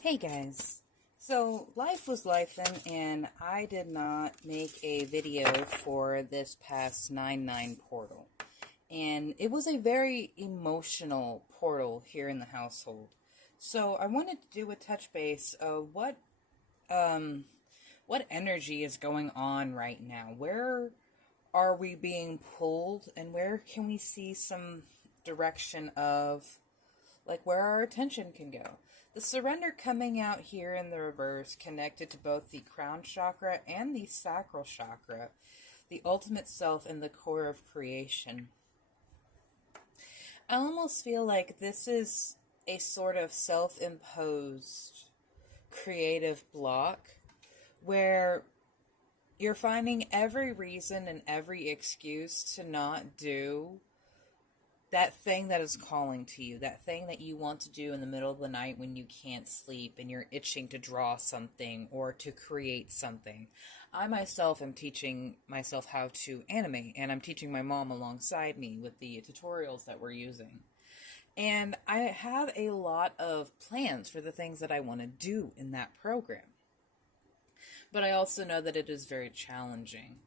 Hey guys, so life was lifing and I did not make a video for this past 9/9 portal. And it was a very emotional portal here in the household. So I wanted to do a touch base of what energy is going on right now. Where are we being pulled and where can we see some direction of like where our attention can go. The surrender coming out here in the reverse, connected to both the Crown Chakra and the Sacral Chakra, the ultimate self and the core of creation. I almost feel like this is a sort of self-imposed creative block where you're finding every reason and every excuse to not do that thing that is calling to you, that thing that you want to do in the middle of the night when you can't sleep and you're itching to draw something or to create something. I myself am teaching myself how to animate, and I'm teaching my mom alongside me with the tutorials that we're using. And I have a lot of plans for the things that I want to do in that program. But I also know that it is very challenging.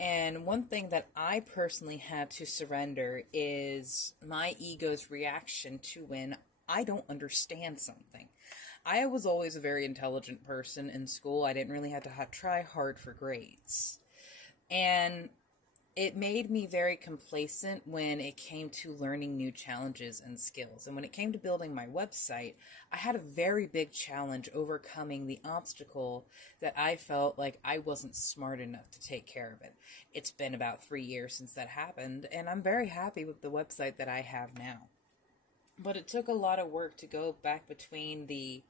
And one thing that I personally had to surrender is my ego's reaction to when I don't understand something. I was always a very intelligent person in school. I didn't really have to try hard for grades. And it made me very complacent when it came to learning new challenges and skills. And when it came to building my website, I had a very big challenge overcoming the obstacle that I felt like I wasn't smart enough to take care of it. It's been about 3 years since that happened, and I'm very happy with the website that I have now. But it took a lot of work to go back between the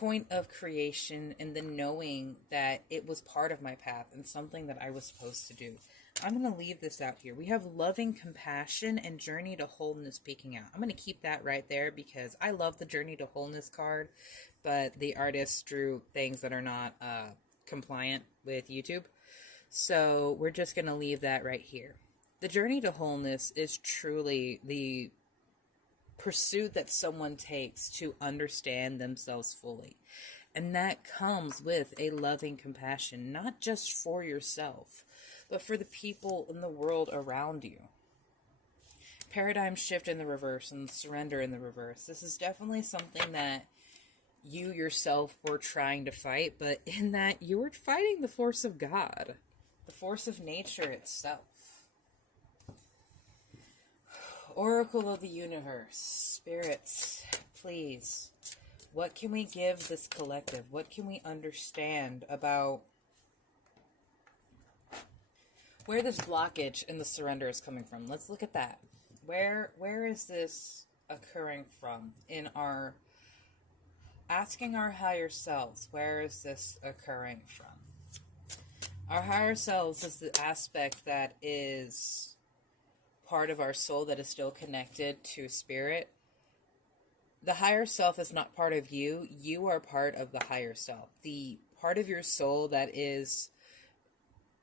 point of creation and the knowing that it was part of my path and something that I was supposed to do. I'm going to leave this out here. We have loving compassion and journey to wholeness peeking out. I'm going to keep that right there because I love the journey to wholeness card, but the artist drew things that are not compliant with YouTube. So we're just going to leave that right here. The journey to wholeness is truly the pursuit that someone takes to understand themselves fully. And that comes with a loving compassion, not just for yourself, but for the people in the world around you. Paradigm shift in the reverse and surrender in the reverse. This is definitely something that you yourself were trying to fight, but in that you were fighting the force of God, the force of nature itself. Oracle of the universe, spirits, please, what can we give this collective? What can we understand about where this blockage in the surrender is coming from? Let's look at that. Where is this occurring from in our asking our higher selves? Where is this occurring from? Our higher selves is the aspect that is part of our soul that is still connected to spirit. The higher self is not part of you. You are part of the higher self. The part of your soul that is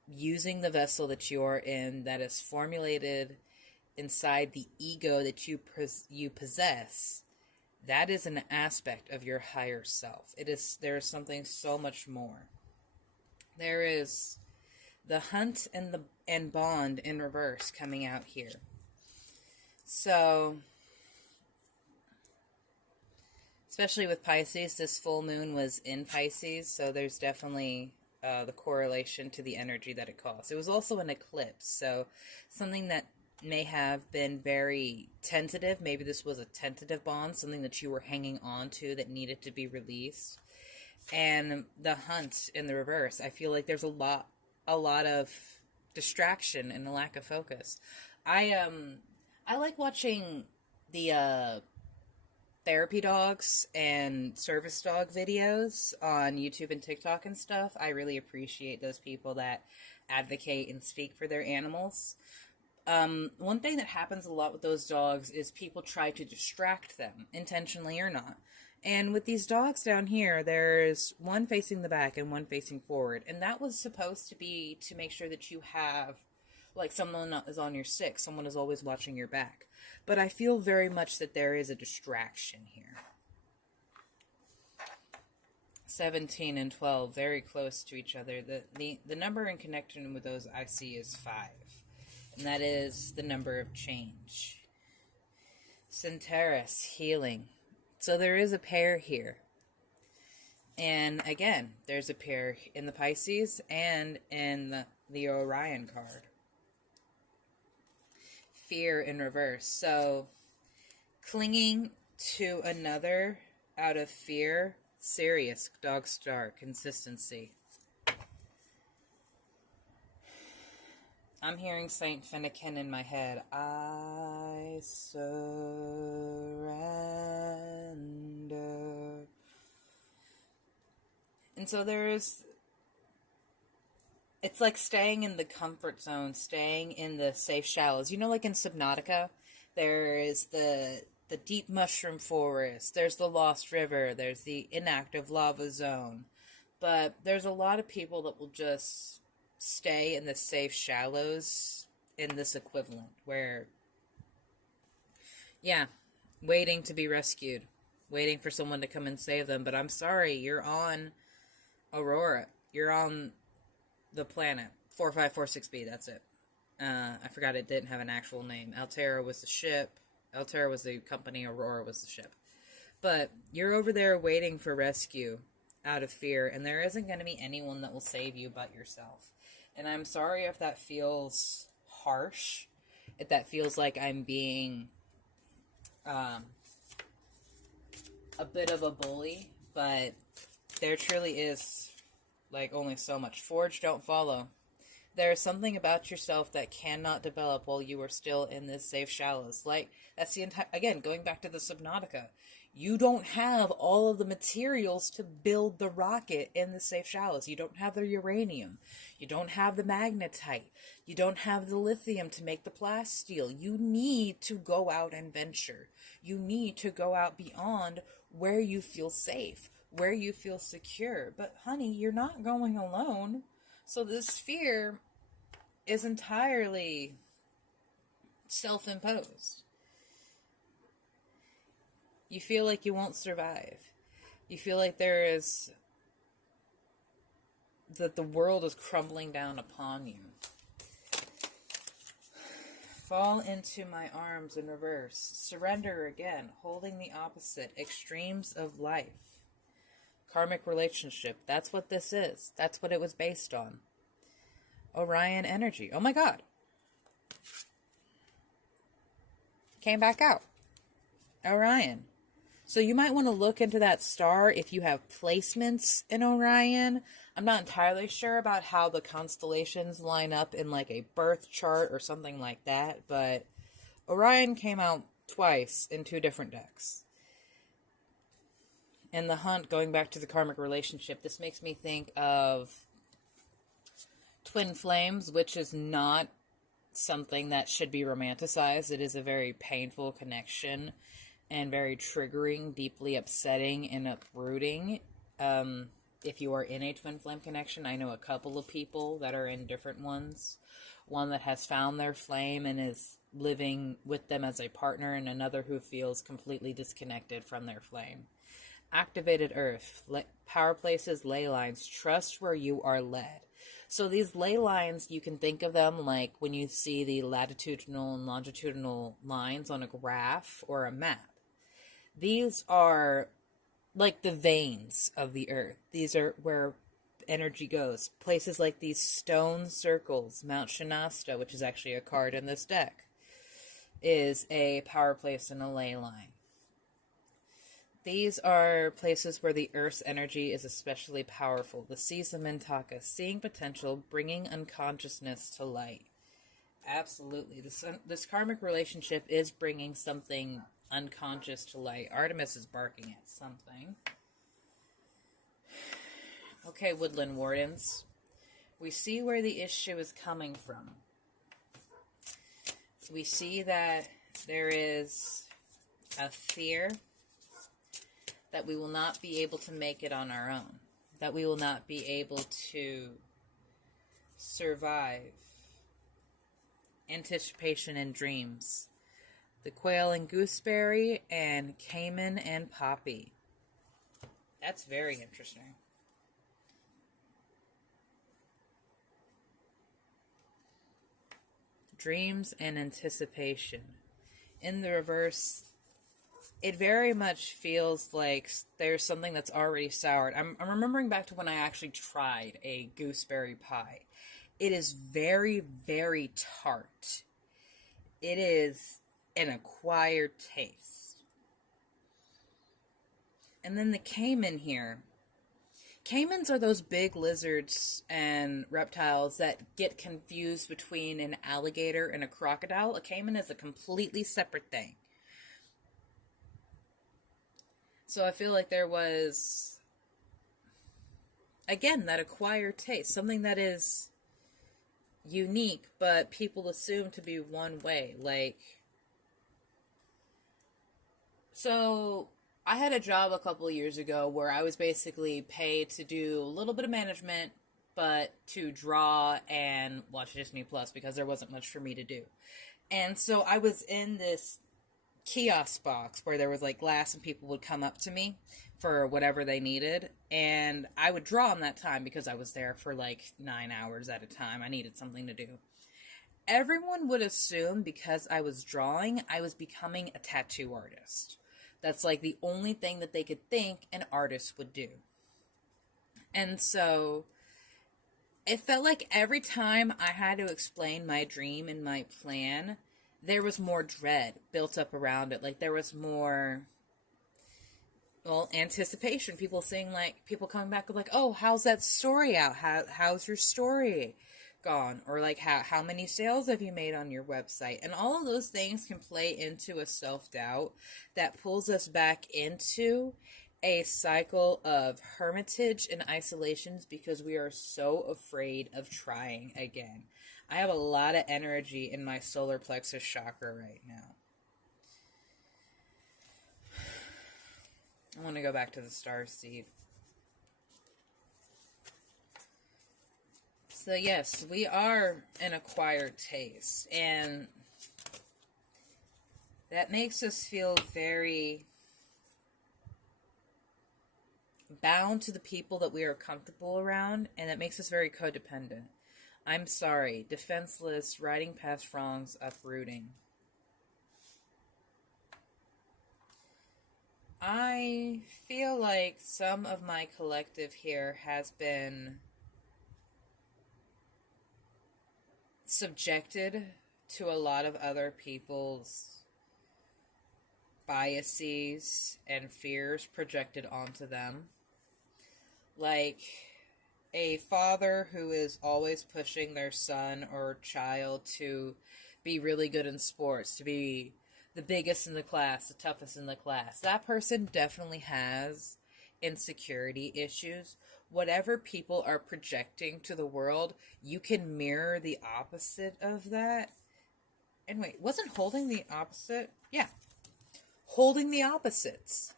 using the vessel that you are in, that is formulated inside the ego that you possess, that is an aspect of your higher self. There is something so much more. There is the hunt and bond in reverse coming out here. So, especially with Pisces, this full moon was in Pisces, so there's definitely the correlation to the energy that it caused. It was also an eclipse, so something that may have been very tentative. Maybe this was a tentative bond, something that you were hanging on to that needed to be released. And the hunt in the reverse, I feel like there's a lot of distraction and a lack of focus. I like watching the therapy dogs and service dog videos on YouTube and TikTok and stuff. I really appreciate those people that advocate and speak for their animals. One thing that happens a lot with those dogs is people try to distract them, intentionally or not. And with these dogs down here, there's one facing the back and one facing forward. And that was supposed to be to make sure that you have, like, someone is on your six, someone is always watching your back. But I feel very much that there is a distraction here. 17 and 12 very close to each other. The number in connection with those I see is 5. And that is the number of change. Centaurus, healing. So there is a pair here. And again, there's a pair in the Pisces and in the Orion card. Fear in reverse. So clinging to another out of fear, Sirius, dog star, consistency. I'm hearing Saint Finnegan in my head. I surrender. And so it's like staying in the comfort zone, staying in the safe shallows. You know, like in Subnautica, there is the deep mushroom forest, there's the Lost River, there's the inactive lava zone. But there's a lot of people that will just stay in the safe shallows in this equivalent where, yeah, waiting to be rescued, waiting for someone to come and save them. But I'm sorry, you're on Aurora. You're on the planet 4546b. That's it. I forgot it didn't have an actual name. Altera was the ship. Altera was the company. Aurora was the ship. But you're over there waiting for rescue out of fear, and there isn't going to be anyone that will save you but yourself. And I'm sorry if that feels harsh, if that feels like I'm being a bit of a bully, but there truly is like only so much. Forge, don't follow. There is something about yourself that cannot develop while you are still in this safe shallows. Like, that's the entire, again, going back to the Subnautica. You don't have all of the materials to build the rocket in the safe shallows. You don't have the uranium. You don't have the magnetite. You don't have the lithium to make the plasteel. You need to go out and venture. You need to go out beyond where you feel safe, where you feel secure. But honey, you're not going alone. So this fear is entirely self-imposed. You feel like you won't survive. You feel like that the world is crumbling down upon you. Fall into my arms in reverse. Surrender again, holding the opposite. Extremes of life. Karmic relationship. That's what this is. That's what it was based on. Orion energy. Oh my God. Came back out. Orion. So you might want to look into that star if you have placements in Orion. I'm not entirely sure about how the constellations line up in like a birth chart or something like that, but Orion came out twice in 2 different decks. And the hunt, going back to the karmic relationship, this makes me think of twin flames, which is not something that should be romanticized. It is a very painful connection and very triggering, deeply upsetting, and uprooting. If you are in a twin flame connection, I know a couple of people that are in different ones. One that has found their flame and is living with them as a partner, and another who feels completely disconnected from their flame. Activated earth, power places, ley lines, trust where you are led. So these ley lines, you can think of them like when you see the latitudinal and longitudinal lines on a graph or a map. These are like the veins of the earth. These are where energy goes. Places like these stone circles, Mount Shasta, which is actually a card in this deck, is a power place and a ley line. These are places where the Earth's energy is especially powerful. The Sisa Mintaka, seeing potential, bringing unconsciousness to light. Absolutely. This karmic relationship is bringing something unconscious to light. Artemis is barking at something. Okay, Woodland Wardens. We see where the issue is coming from. We see that there is a fear that we will not be able to make it on our own, that we will not be able to survive. Anticipation and dreams. The quail and gooseberry, and Cayman and poppy. That's very interesting. dreams and anticipation. In the reverse, it very much feels like there's something that's already soured. I'm remembering back to when I actually tried a gooseberry pie. It is very, very tart. It is an acquired taste. And then the caiman here. Caimans are those big lizards and reptiles that get confused between an alligator and a crocodile. A caiman is a completely separate thing. So I feel like there was, again, that acquired taste. Something that is unique, but people assume to be one way. Like, so I had a job a couple of years ago where I was basically paid to do a little bit of management, but to draw and watch Disney Plus because there wasn't much for me to do. And so I was in this kiosk box where there was like glass and people would come up to me for whatever they needed. And I would draw in that time because I was there for like 9 hours at a time. I needed something to do. Everyone would assume because I was drawing, I was becoming a tattoo artist. That's like the only thing that they could think an artist would do. And so it felt like every time I had to explain my dream and my plan, there was more dread built up around it. Like there was more, well, anticipation. People saying like, people coming back with like, oh, how's that story out? How's your story gone? Or like, how many sales have you made on your website? And all of those things can play into a self-doubt that pulls us back into a cycle of hermitage and isolations because we are so afraid of trying again. I have a lot of energy in my solar plexus chakra right now. I want to go back to the star seed. So yes, we are an acquired taste, and that makes us feel very bound to the people that we are comfortable around, and it makes us very codependent. I'm sorry, defenseless, riding past wrongs, uprooting. I feel like some of my collective here has been subjected to a lot of other people's biases and fears projected onto them. Like a father who is always pushing their son or child to be really good in sports, to be the biggest in the class, the toughest in the class. That person definitely has insecurity issues. Whatever people are projecting to the world, you can mirror the opposite of that. And wait, wasn't holding the opposite? Yeah. Holding the opposites.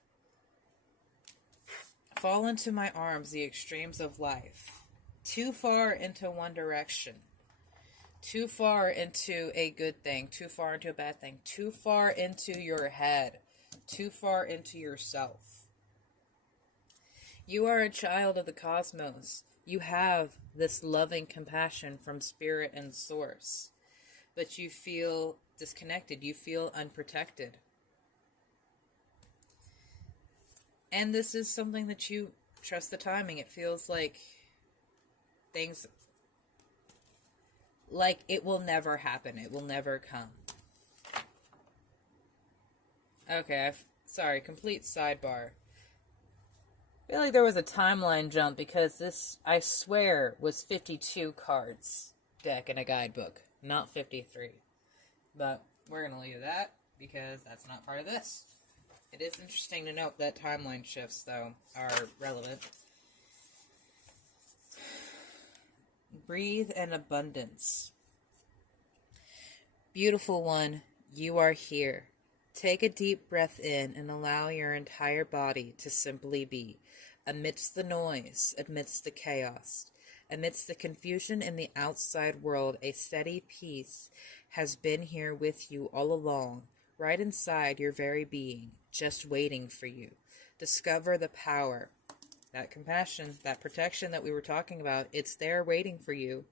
Fall into my arms, the extremes of life. Too far into one direction. Too far into a good thing. Too far into a bad thing. Too far into your head. Too far into yourself. You are a child of the cosmos. You have this loving compassion from spirit and source. But you feel disconnected. You feel unprotected. And this is something that you trust the timing. It feels like things, like it will never happen. It will never come. Okay, sorry, complete sidebar. I feel like there was a timeline jump because this, I swear, was 52 cards deck in a guidebook, not 53. But we're going to leave that because that's not part of this. It is interesting to note that timeline shifts, though, are relevant. Breathe in abundance. Beautiful one, you are here. Take a deep breath in and allow your entire body to simply be. Amidst the noise, amidst the chaos, amidst the confusion in the outside world, a steady peace has been here with you all along, right inside your very being, just waiting for you. Discover the power, that compassion, that protection that we were talking about. It's there waiting for you.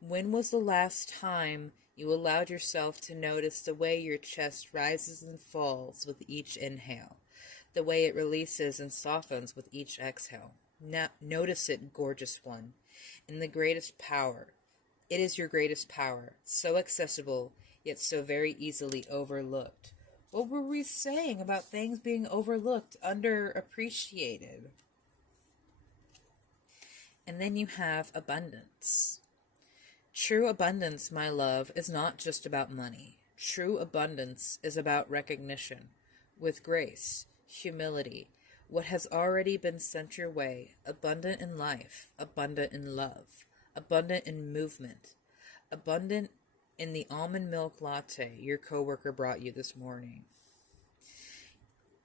When was the last time You allowed yourself to notice the way your chest rises and falls with each inhale, the way it releases and softens with each exhale. Now, notice it, gorgeous one, in the greatest power. It is your greatest power, so accessible, yet so very easily overlooked. What were we saying about things being overlooked, underappreciated? And then you have abundance. True abundance, my love, is not just about money. True abundance is about recognition, with grace, humility, what has already been sent your way, abundant in life, abundant in love, abundant in movement, abundant in the almond milk latte your coworker brought you this morning.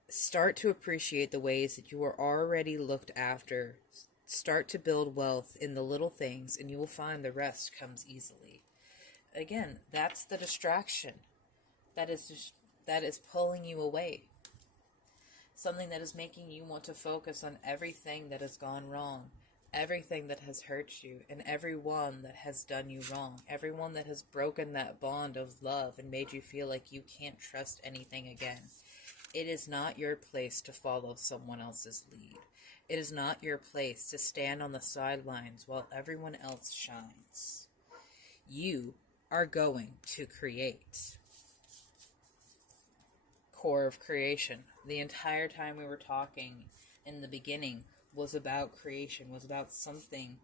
Start to appreciate the ways that you are already looked after. Start to build wealth in the little things, and you will find the rest comes easily. Again, that's the distraction that is pulling you away. Something that is making you want to focus on everything that has gone wrong, everything that has hurt you, and everyone that has done you wrong, everyone that has broken that bond of love and made you feel like you can't trust anything again. It is not your place to follow someone else's lead. It is not your place to stand on the sidelines while everyone else shines. You are going to create. Core of creation. The entire time we were talking in the beginning was about creation, was about something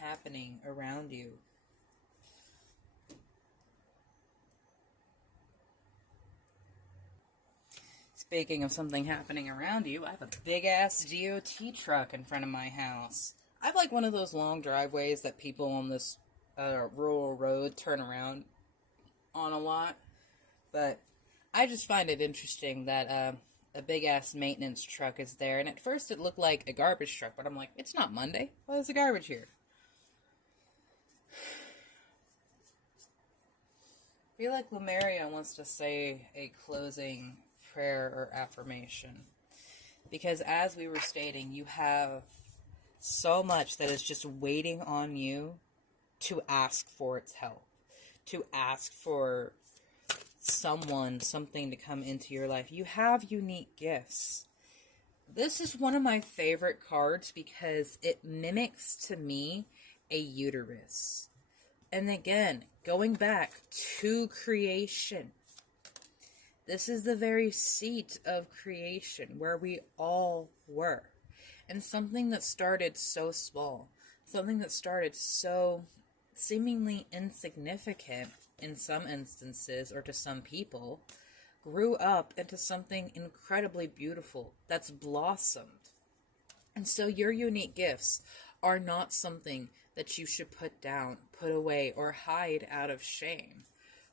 happening around you. Speaking of something happening around you, I have a big-ass DOT truck in front of my house. I have like one of those long driveways that people on this rural road turn around on a lot. But I just find it interesting that a big-ass maintenance truck is there. And at first it looked like a garbage truck, but I'm like, it's not Monday. Why is the garbage here? I feel like Lemuria wants to say a closing prayer or affirmation, because as we were stating, you have so much that is just waiting on you to ask for its help, to ask for something to come into your life. You have unique gifts. This is one of my favorite cards because it mimics to me a uterus. And again, going back to creation, this is the very seat of creation where we all were. And something that started so small, something that started so seemingly insignificant in some instances or to some people, grew up into something incredibly beautiful that's blossomed. And so your unique gifts are not something that you should put down, put away, or hide out of shame.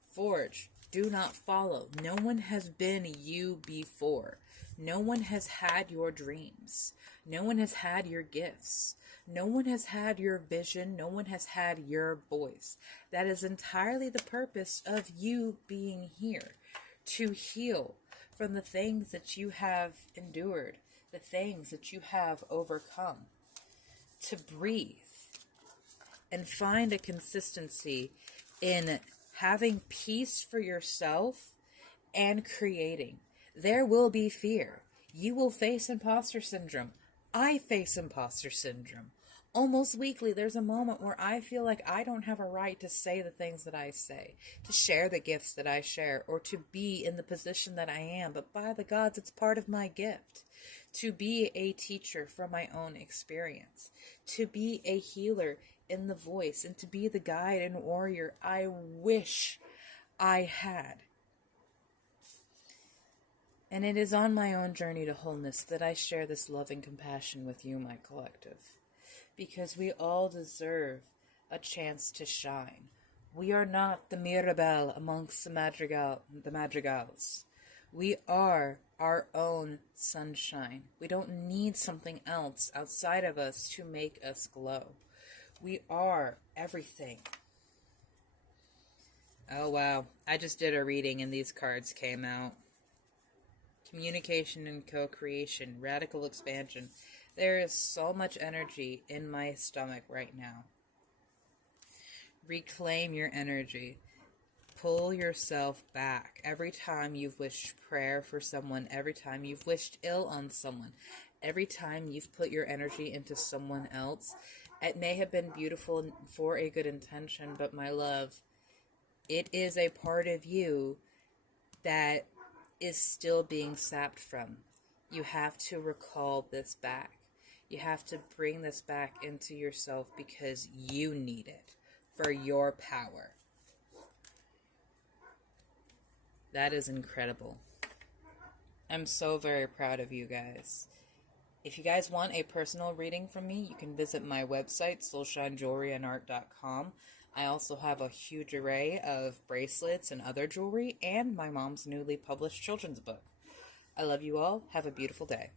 Forge. Do not follow. No one has been you before. No one has had your dreams. No one has had your gifts. No one has had your vision. No one has had your voice. That is entirely the purpose of you being here. To heal from the things that you have endured. The things that you have overcome. To breathe. And find a consistency in having peace for yourself and creating. There will be fear. You will face imposter syndrome. I face imposter syndrome. Almost weekly, there's a moment where I feel like I don't have a right to say the things that I say, to share the gifts that I share, or to be in the position that I am. But by the gods, it's part of my gift. To be a teacher from my own experience. To be a healer in the voice, and to be the guide and warrior I wish I had. And it is on my own journey to wholeness that I share this love and compassion with you, my collective. Because we all deserve a chance to shine. We are not the Mirabelle amongst the madrigals. We are our own sunshine. We don't need something else outside of us to make us glow. We are everything. Oh wow, I just did a reading and these cards came out. Communication and co-creation, radical expansion. There is so much energy in my stomach right now. Reclaim your energy. pull yourself back. Every time you've wished prayer for someone, every time you've wished ill on someone, every time you've put your energy into someone else, it may have been beautiful for a good intention, but my love, it is a part of you that is still being sapped from. You have to recall this back. You have to bring this back into yourself because you need it for your power. That is incredible. I'm so very proud of you guys. If you guys want a personal reading from me, you can visit my website, soulshinejewelryandart.com. I also have a huge array of bracelets and other jewelry, and my mom's newly published children's book. I love you all. Have a beautiful day.